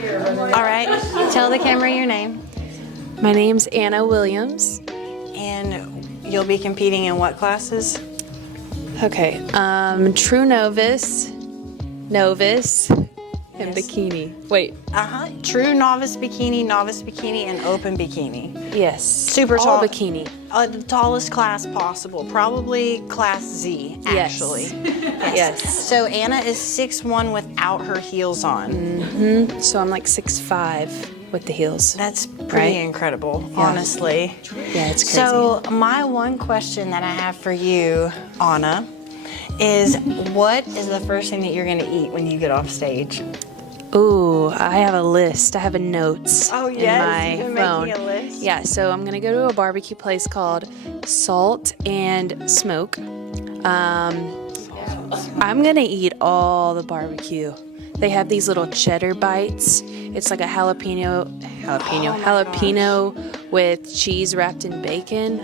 All right, tell the camera your name. My name's Anna Williams. And you'll be competing in what classes? Okay, true novice, and bikini. Wait. True novice bikini, and open bikini. Yes. Super all tall. bikini. The tallest class possible. Probably class Z, actually. Yes. So Anna is 6'1" without her heels on. Mm-hmm. So I'm like 6'5" with the heels. That's pretty incredible, honestly. Yeah, it's crazy. So my one question that I have for you, Anna, is what is the first thing that you're gonna eat when you get off stage? Ooh, I have a list. I have a notes Oh, in yes, my you're phone. making a list? Yeah, so I'm gonna go to a barbecue place called Salt and Smoke. I'm gonna eat all the barbecue. They have these little cheddar bites. It's like a jalapeno with cheese wrapped in bacon.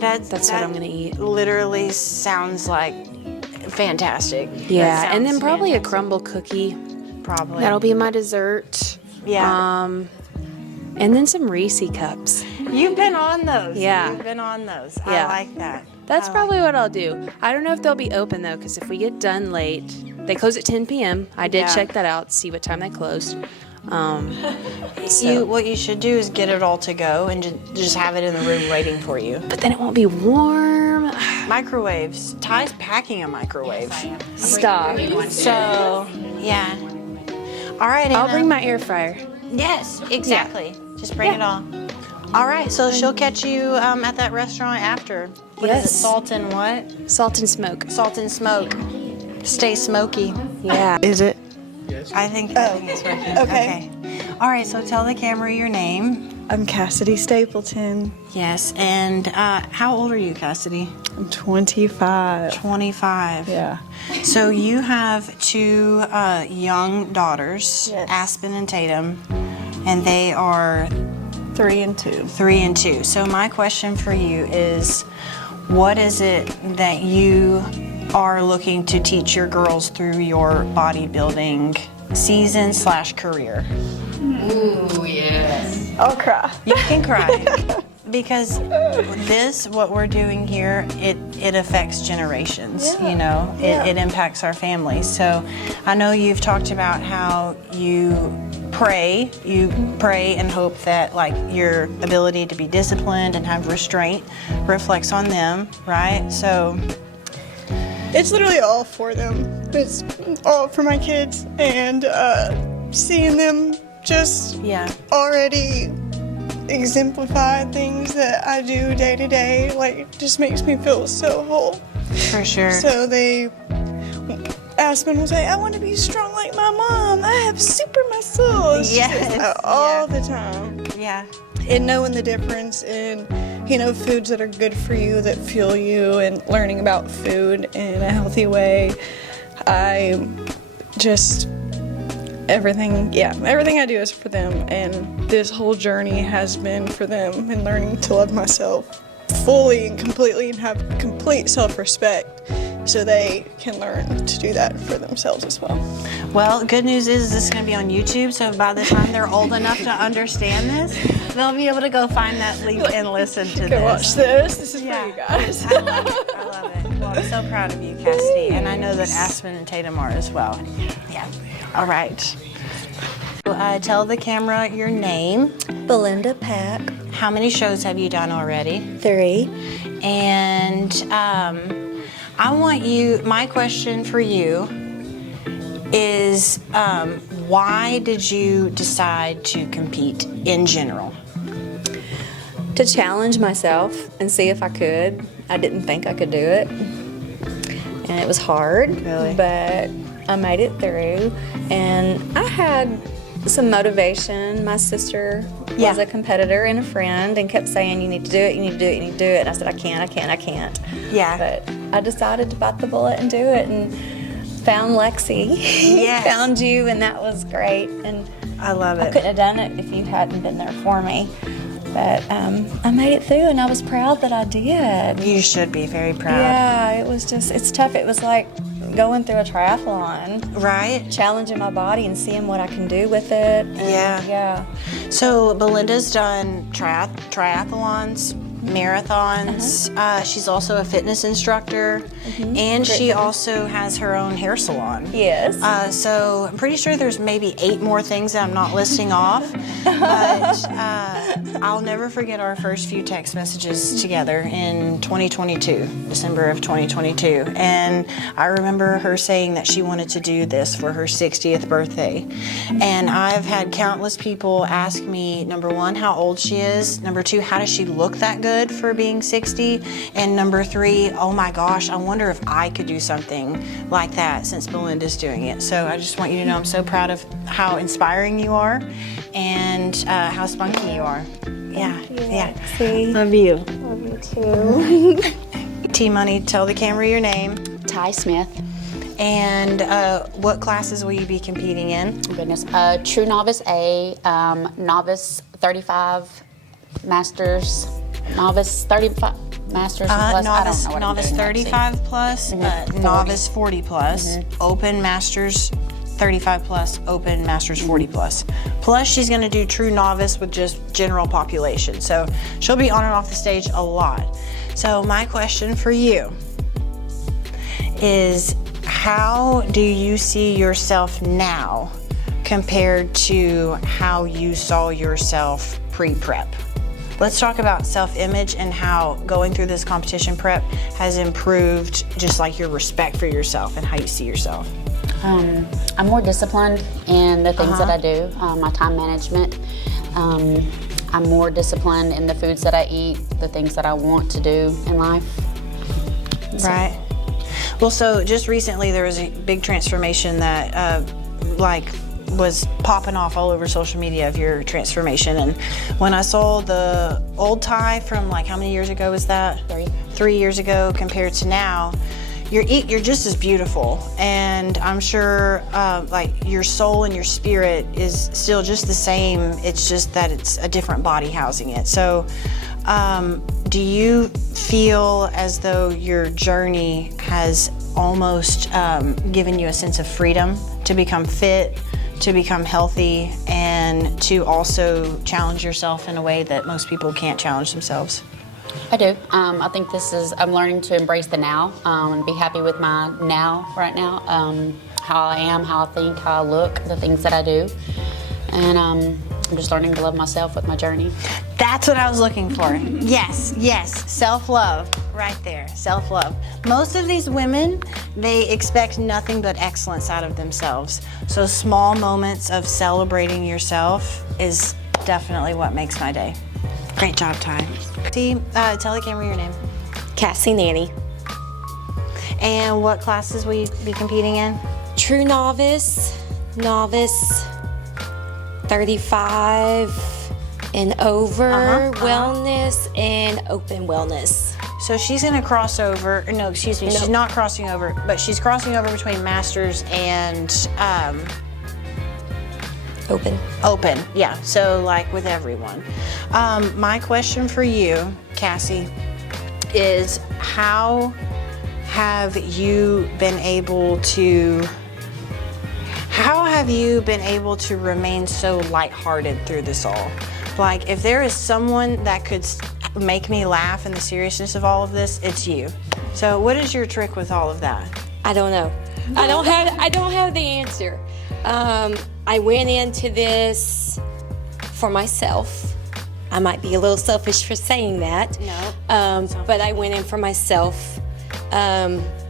That's what I'm gonna eat. Literally sounds like fantastic. Yeah, and then probably a crumble cookie. Probably. That'll be my dessert. Yeah. And then some Reese cups. You've been on those. Yeah. You've been on those. Yeah. I like that. That's probably what I'll do. I don't know if they'll be open though, because if we get done late, they close at 10 p.m. I did check that out, see what time they closed. What you should do is get it all to go and just have it in the room waiting for you. But then it won't be warm. Microwaves. Ty's packing a microwave. Stop. So, yeah. All right, Anna. I'll bring my air fryer. Yes, exactly. Just bring it all. All right, so she'll catch you at that restaurant after. What is it? Salt and what? Salt and Smoke. Salt and Smoke. Stay smoky. Yeah. Is it? I think it's working. Okay. All right, so tell the camera your name. I'm Cassidy Stapleton. Yes, and how old are you, Cassidy? I'm 25. 25. Yeah. So you have two young daughters, Yes. Aspen and Tatum, and they are 3 and 2. 3 and 2. So my question for you is, what is it that you are looking to teach your girls through your bodybuilding season/career? Ooh, yes. I'll cry. You can cry. Because what we're doing here, it affects generations, you know? It impacts our families. So I know you've talked about how you pray and hope that like your ability to be disciplined and have restraint reflects on them, right? So It's literally all for them. It's all for my kids, and seeing them just already exemplify things that I do day to day, like, just makes me feel so whole. for sure. So Aspen will say, I want to be strong like my mom. I have super muscles. Yes. All the time. Yeah. And knowing the difference in, foods that are good for you, that fuel you, and learning about food in a healthy way. Everything I do is for them, and this whole journey has been for them, and learning to love myself fully and completely and have complete self-respect so they can learn to do that for themselves as well. Well, good news is this is going to be on YouTube, so by the time they're old enough to understand this, they'll be able to go find that link and listen to Go this. watch this. This is for you guys. I love it. I love it. Well, I'm so proud of you, Cassidy, and I know that Aspen and Tatum are as well. Yeah. All right. Tell the camera your name. Belinda Pack, How many shows have you done already? 3. And my question for you is, why did you decide to compete in general? To challenge myself and see if I could. I didn't think I could do it. And it was hard, but I made it through. And I had some motivation. My sister was a competitor and a friend and kept saying, you need to do it, you need to do it, you need to do it. And I said, I can't. Yeah. But I decided to bite the bullet and do it, and found Lexi, found you, and that was great. And I love I it. couldn't have done it if you hadn't been there for me. But I made it through, and I was proud that I did. You should be very proud. Yeah, it's tough. It was like going through a triathlon, Right? challenging my body and seeing what I can do with it. And yeah. So Belinda's done triathlons, marathons. She's also a fitness instructor, and she also has her own hair salon. Yes. So I'm pretty sure there's maybe 8 more things that I'm not listing off, but I'll never forget our first few text messages together in 2022, December of 2022. And I remember her saying that she wanted to do this for her 60th birthday. And I've had countless people ask me, number 1, how old she is, number 2, how does she look that good for being 60, and number 3, oh my gosh, I wonder if I could do something like that since Belinda's doing it. So I just want you to know I'm so proud of how inspiring you are and how spunky you are. Yeah. See? Love you. Love you too. T-Money, tell the camera your name Ty Smith. and what classes will you be competing in? Oh, goodness. True Novice A, Novice 35, Masters, Novice 35, Masters plus. Novice, I don't know what novice I'm doing. 35 plus, 40. novice 40 plus, open masters 35 plus, open masters 40 plus. Plus she's gonna do true novice with just general population. So she'll be on and off the stage a lot. So my question for you is, how do you see yourself now compared to how you saw yourself pre-prep? Let's talk about self-image and how going through this competition prep has improved just like your respect for yourself and how you see yourself. I'm more disciplined in the things that I do, my time management. I'm more disciplined in the foods that I eat, the things that I want to do in life. Right. Well, so just recently there was a big transformation that was popping off all over social media of your transformation. And when I saw the old Ty from how many years ago was that? 3 years ago compared to now, you're just as beautiful. And I'm sure your soul and your spirit is still just the same. It's just that it's a different body housing it. So do you feel as though your journey has almost given you a sense of freedom to become fit, to become healthy, and to also challenge yourself in a way that most people can't challenge themselves? I do. I think I'm learning to embrace the now and be happy with my now right now. How I am, how I think, how I look, the things that I do. And I'm just learning to love myself with my journey. That's what I was looking for. Yes, self-love, right there, self-love. Most of these women, they expect nothing but excellence out of themselves. So small moments of celebrating yourself is definitely what makes my day. Great job, Ty. Tell the camera your name. Cassie Nanny. And what classes will you be competing in? True Novice, Novice 35 and over, Wellness, and Open Wellness. So she's gonna cross over, no, excuse me, she's not crossing over, but she's crossing over between Masters and Open, yeah, so with everyone. My question for you, Cassie, is how have you been able to remain so lighthearted through this all? If there is someone that could make me laugh in the seriousness of all of this, it's you. So what is your trick with all of that? I don't know. I don't have the answer. I went into this for myself. I might be a little selfish for saying that. No. But I went in for myself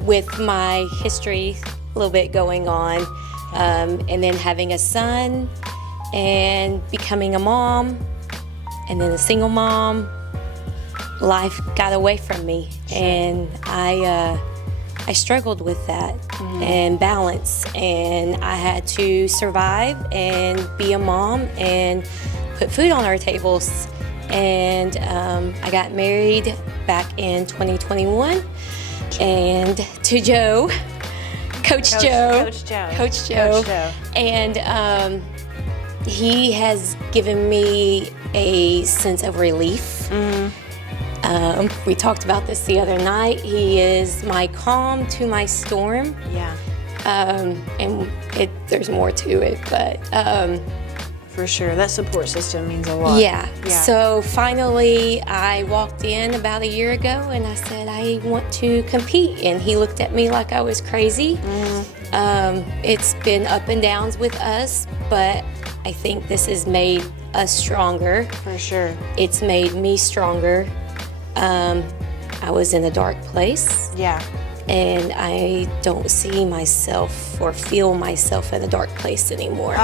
with my history a little bit going on, and then having a son and becoming a mom and then a single mom. Life got away from me, and I struggled with that and balance, and I had to survive and be a mom and put food on our tables. And I got married back in 2021, and to Joe, Coach Joe, and he has given me a sense of relief. We talked about this the other night. He is my calm to my storm. Yeah. And there's more to it, but For sure. That support system means a lot. yeah. So finally, I walked in about a year ago and I said, I want to compete. And he looked at me like I was crazy. It's been up and downs with us, but I think this has made us stronger. For sure. It's made me stronger. I was in a dark place. Yeah. And I don't see myself or feel myself in a dark place anymore.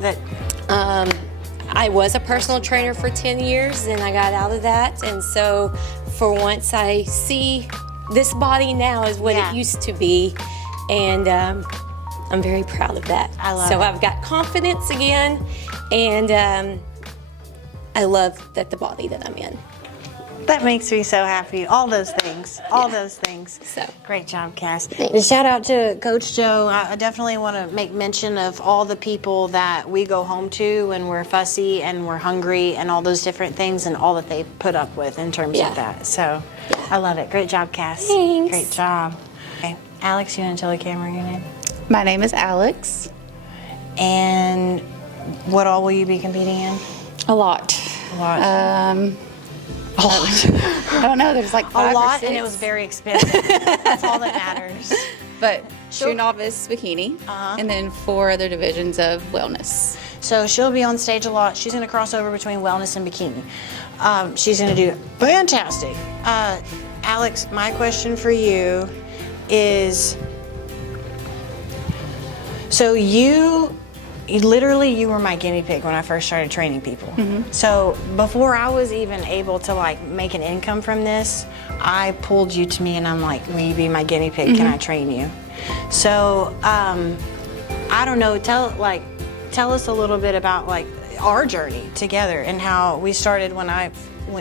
That. I was a personal trainer for 10 years and I got out of that. And so for once I see this body now is what it used to be. And I'm very proud of that. I love so it. I've got confidence again. And I love that the body that I'm in. That makes me so happy. All those things. All those things. So. Great job, Cass. Thanks. And shout out to Coach Joe. I definitely want to make mention of all the people that we go home to when we're fussy and we're hungry and all those different things and all that they put up with in terms of that. So I love it. Great job, Cass. Thanks. Great job. Okay. Alex, you want to tell the camera your name? My name is Alex. And what all will you be competing in? A lot. A lot. A lot. I don't know. There's like 5 A or lot, 6. and it was very expensive. That's all that matters. But shoe novice bikini, and then 4 other divisions of wellness. So she'll be on stage a lot. She's going to cross over between wellness and bikini. She's going to do fantastic. Alex, my question for you is, so you were my guinea pig when I first started training people. So before I was even able to like make an income from this, I pulled you to me and I'm like, will you be my guinea pig? Can I train you? So I don't know, tell us a little bit about like our journey together and how we started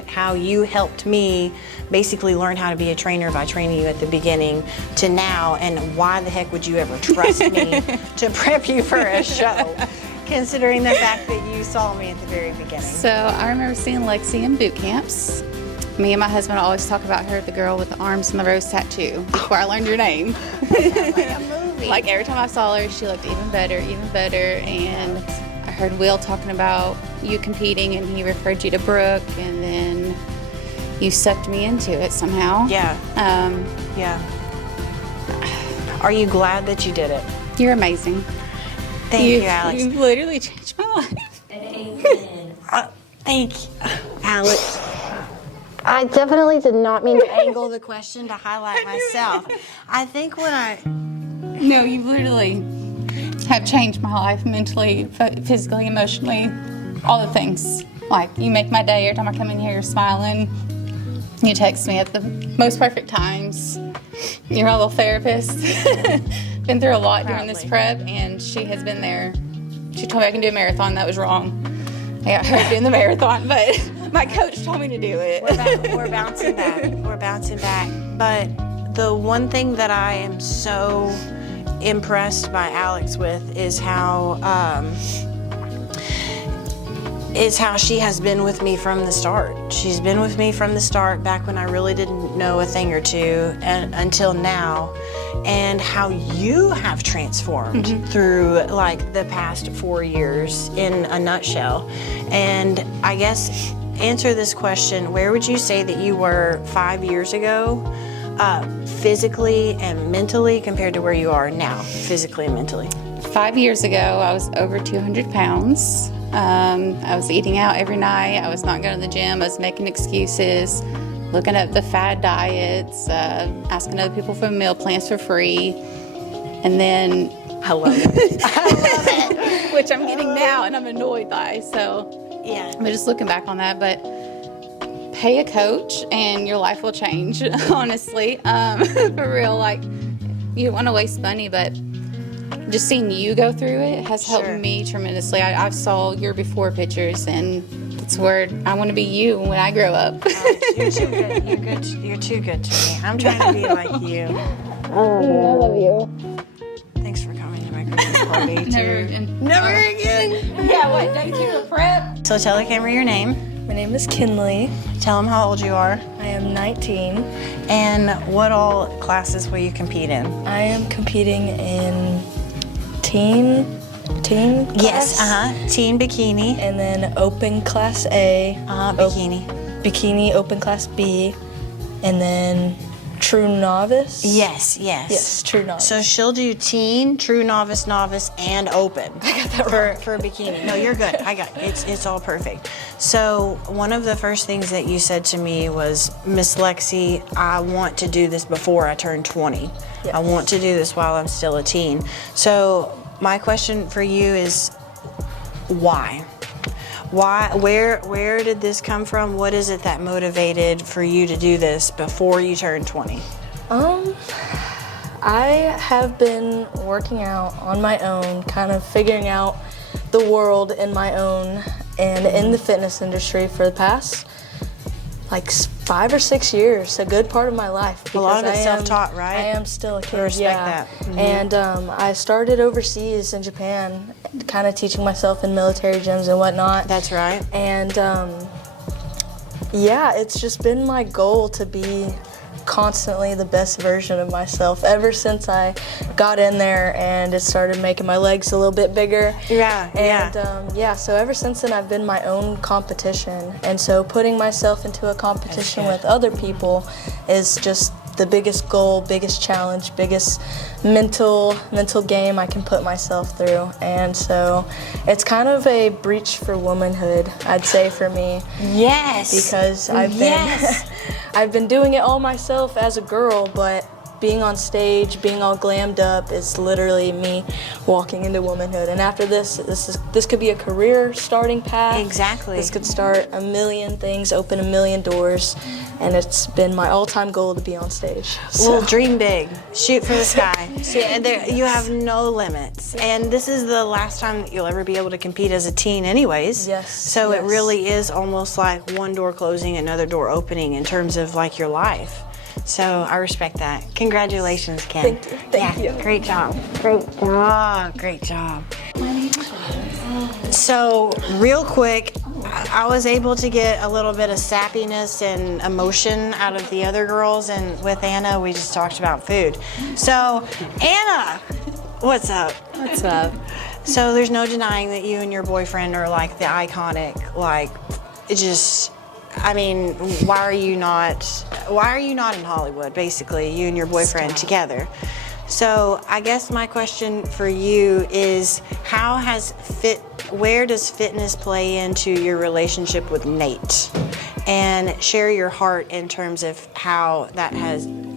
how you helped me basically learn how to be a trainer by training you at the beginning to now, and why the heck would you ever trust me to prep you for a show, considering the fact that you saw me at the very beginning. So I remember seeing Lexi in boot camps. Me and my husband always talk about her, the girl with the arms and the rose tattoo, before I learned your name. Like a movie. Like every time I saw her, she looked even better. And I heard Will talking about you competing, and he referred you to Brooke, and then you sucked me into it somehow. Yeah. Yeah. Are you glad that you did it? You're amazing. Thank you, Alex. You literally changed my life. Thank you, Alex. I definitely did not mean to angle the question to highlight myself. I think when No, you literally have changed my life mentally, physically, emotionally, all the things. Like, you make my day. Every time I come in here, you're smiling. You text me at the most perfect times. You're my little therapist. Been through a lot during this prep, and she has been there. She told me I can do a marathon. That was wrong. I got hurt doing the marathon, but my coach told me to do it. we're bouncing back. We're bouncing back. But the one thing that I am so impressed by Alex with is how she has been with me from the start. She's been with me from the start, back when I really didn't know a thing or two, and until now, and how you have transformed through like the past 4 years in a nutshell. And I guess, answer this question, where would you say that you were 5 years ago, physically and mentally, compared to where you are now, physically and mentally? 5 years ago, I was over 200 pounds. I was eating out every night. I was not going to the gym. I was making excuses, looking up the fad diets, asking other people for meal plans for free. And then I love it. I love it. which I'm getting now and I'm annoyed by. So Yeah. I'm just looking back on that, but pay a coach and your life will change, honestly. For real, like, you don't want to waste money, but just seeing you go through it has helped me tremendously. I saw your before pictures, and that's where I want to be you when I grow up. You're too good. You're good. You're too good to me. I'm trying to be like you. I love you. Thanks for coming to my Christmas party. Never again. Never again. Yeah, what, day 2 of prep? So tell the camera your name. My name is Kinley. Tell them how old you are. am 19. And what all classes will you compete in? I am competing in teen class. Yes, teen bikini. And then open class A. Bikini. Bikini, open class B. And then true novice. Yes. Yes, true novice. So she'll do teen, true novice, and open. I got that for bikini. No, you're good. I got it. It's all perfect. So one of the first things that you said to me was, Miss Lexi, I want to do this before I turn 20. Yes. I want to do this while I'm still a teen. So my question for you is, why? Why? Where did this come from? What is it that motivated for you to do this before you turned 20? I have been working out on my own, kind of figuring out the world in my own and in the fitness industry for the past like 5 or 6 years, a good part of my life. A lot of it's self-taught, right? I am still a kid. I respect that. Mm-hmm. And I started overseas in Japan, kind of teaching myself in military gyms and whatnot. That's right. And yeah, it's just been my goal to be constantly the best version of myself ever since I got in there and it started making my legs a little bit bigger. Yeah. So ever since then I've been my own competition, and so putting myself into a competition with other people is just the biggest goal, biggest challenge, biggest mental game I can put myself through. And so it's kind of a breach for womanhood, I'd say, for me. Yes. Because I've been doing it all myself as a girl, but being on stage, being all glammed up is literally me walking into womanhood. And after this could be a career starting path. Exactly. This could start a million things, open a million doors, and it's been my all-time goal to be on stage. Well, dream big, shoot for the sky. You have no limits, and this is the last time that you'll ever be able to compete as a teen anyways. Yes. So it really is almost like one door closing, another door opening in terms of like your life. So I respect that. Congratulations, Ken. Thank you. Great job. Great job. So real quick, I was able to get a little bit of sappiness and emotion out of the other girls, and with Anna, we just talked about food. So Anna, what's up? What's up? So there's no denying that you and your boyfriend are like the iconic, like, it just, I mean, why are you not in Hollywood, basically, you and your boyfriend together? So I guess my question for you is, where does fitness play into your relationship with Nate? And share your heart in terms of how that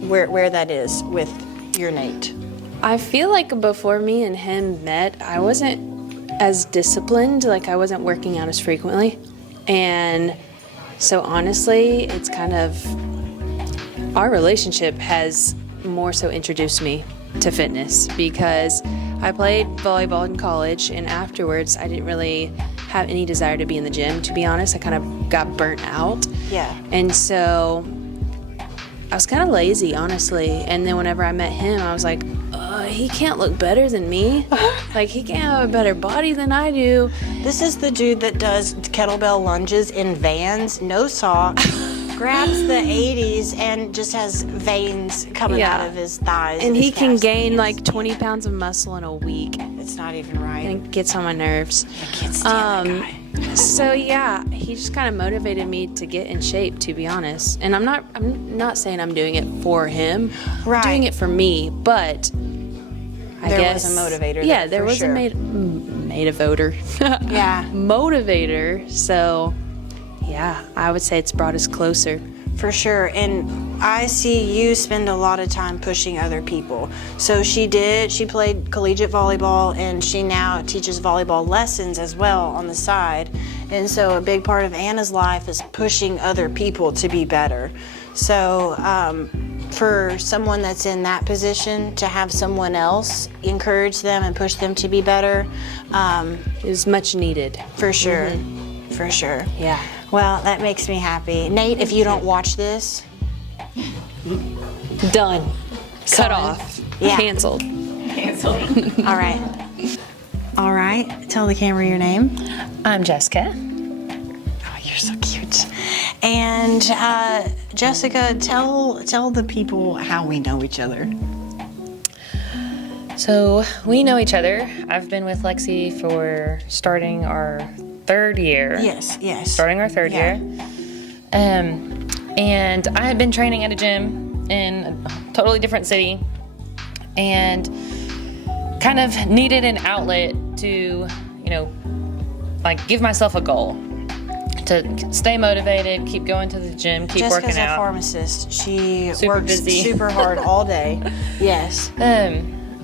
where that is with your Nate. I feel like before me and him met, I wasn't as disciplined, like I wasn't working out as frequently. And so honestly, it's kind of, our relationship has more so introduced me to fitness, because I played volleyball in college, and afterwards I didn't really have any desire to be in the gym, to be honest. I kind of got burnt out. Yeah. And so I was kind of lazy, honestly. And then whenever I met him, I was like, he can't look better than me. Like, he can't have a better body than I do. This is the dude that does kettlebell lunges in Vans, no socks, grabs the 80s and just has veins coming out of his thighs. And he can gain like 20 pounds of muscle in a week. It's not even right. And it gets on my nerves. I can't stand that guy. So yeah, he just kind of motivated me to get in shape, to be honest. And I'm not saying I'm doing it for him. Right. I'm doing it for me, but there was a motivator. Yeah, there was sure. a motivator. Yeah. Motivator. So yeah, I would say it's brought us closer. For sure. And I see you spend a lot of time pushing other people. So she played collegiate volleyball, and she now teaches volleyball lessons as well on the side. And so a big part of Anna's life is pushing other people to be better. So for someone that's in that position, to have someone else encourage them and push them to be better is much needed. For sure. Mm-hmm. For sure. Yeah. Well, that makes me happy. Nate, if you don't watch this, done. Cut off. Yeah. Canceled. All right. All right. Tell the camera your name. I'm Jessica. Oh, you're so cute. And Jessica, tell the people how we know each other. So we know each other. I've been with Lexi for starting our 3rd year. Yes. Starting our 3rd year. And I had been training at a gym in a totally different city and kind of needed an outlet to, give myself a goal. To stay motivated, keep going to the gym, keep Jessica's working out. Jessica's a pharmacist. She Super works busy. super hard all day. Yes.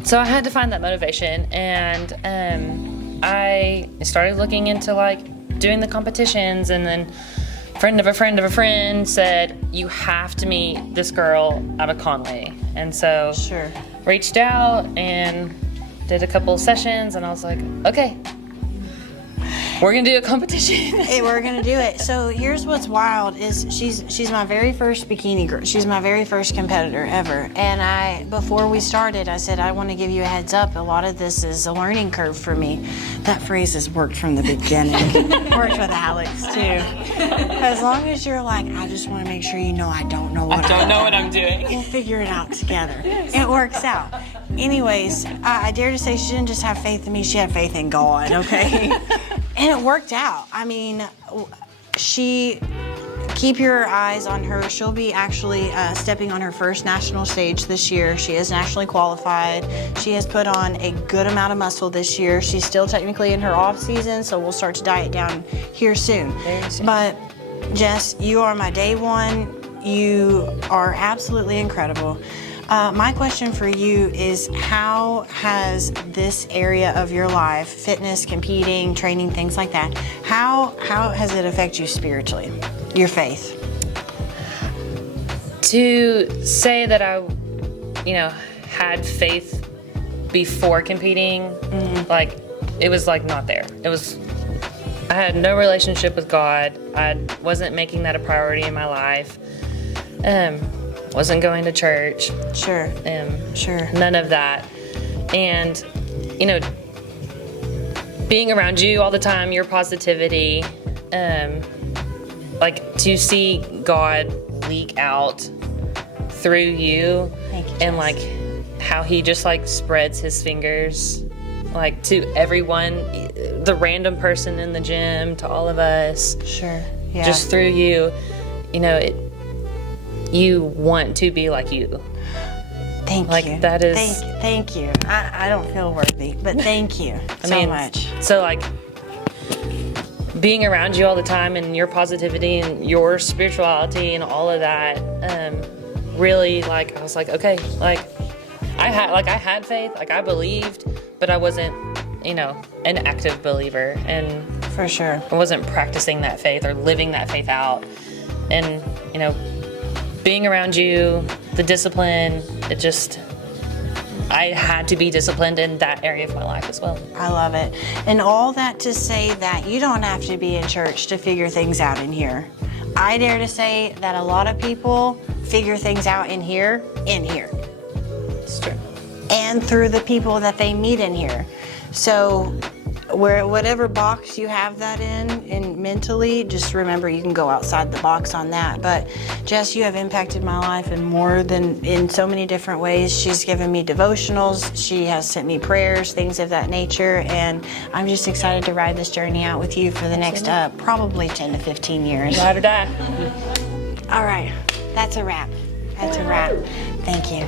So I had to find that motivation, and I started looking into doing the competitions, and then friend of a friend of a friend said, you have to meet this girl out of Conway. And so reached out and did a couple of sessions, and I was like, okay, we're gonna do a competition. Hey, we're gonna do it. So here's what's wild is she's my very first bikini girl. She's my very first competitor ever. And before we started, I said, I want to give you a heads up. A lot of this is a learning curve for me. That phrase has worked from the beginning. Worked with Alex too. As long as you're like, I just want to make sure you know I don't know what I'm doing. We'll figure it out together. It works out. Anyways, I dare to say she didn't just have faith in me, she had faith in God, okay? And it worked out. I mean, keep your eyes on her. She'll be actually stepping on her first national stage this year. She is nationally qualified. She has put on a good amount of muscle this year. She's still technically in her off season, so we'll start to diet down here soon. Very soon. But Jess, you are my day one. You are absolutely incredible. My question for you is, how has this area of your life, fitness, competing, training, things like that, how has it affected you spiritually, your faith? To say that I, had faith before competing, it was not there. I had no relationship with God. I wasn't making that a priority in my life. Wasn't going to church. Sure. None of that. And, being around you all the time, your positivity, to see God leak out through you, and how he just spreads his fingers to everyone, the random person in the gym, to all of us. Sure. Yeah. Just through you, you want to be like you. Thank you. That is. Thank you. I don't feel worthy, but thank you so much. So being around you all the time and your positivity and your spirituality and all of that, really I was okay, I had faith, I believed, but I wasn't, an active believer, and for sure I wasn't practicing that faith or living that faith out, and being around you, the discipline, I had to be disciplined in that area of my life as well. I love it. And all that to say that you don't have to be in church to figure things out in here. I dare to say that a lot of people figure things out in here. It's true. And through the people that they meet in here. So whatever box you have that in mentally, just remember you can go outside the box on that. But Jess, you have impacted my life in so many different ways. She's given me devotionals, she has sent me prayers, things of that nature, and I'm just excited to ride this journey out with you for the next probably 10 to 15 years. Ride or die. All right, that's a wrap. Thank you.